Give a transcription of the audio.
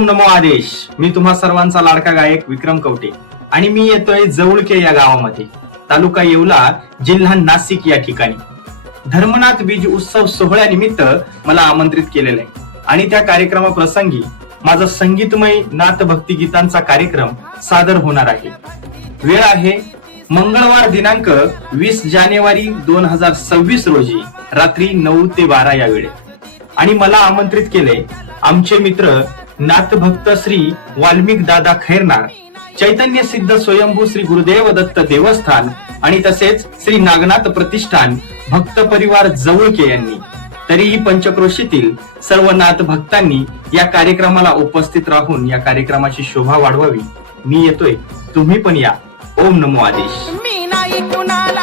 ओम नमो आदेश. मी तुम्हा सर्वांचा लाडका गायक विक्रम कवटे आणि मी येतोय जवळके या गावामध्ये, तालुका येवला, जिल्हा नाशिक या ठिकाणी. धर्मनाथ बीज उत्सव सोहळ्यानिमित्त मला आमंत्रित केलेलं आहे आणि त्या कार्यक्रमाप्रसंगी माझा संगीतमय नाथ भक्ती गीतांचा कार्यक्रम सादर होणार आहे. वेळ आहे मंगळवार दिनांक 20 जानेवारी 2026 रोजी रात्री 9 ते 12 या वेळेत. आणि मला आमंत्रित केले आमचे मित्र नाथभक्त श्री वाल्मिक दादा खैरनार, चैतन्य सिद्ध स्वयंभू श्री गुरुदेव दत्त देवस्थान आणि तसेच श्री नागनाथ प्रतिष्ठान भक्त परिवार जवळके यांनी. तरीही पंचक्रोशीतील सर्व नाथ भक्तांनी या कार्यक्रमाला उपस्थित राहून या कार्यक्रमाची शोभा वाढवावी. मी येतोय, तुम्ही पण या. ओम नमो आदेश. मी नाही कुणाला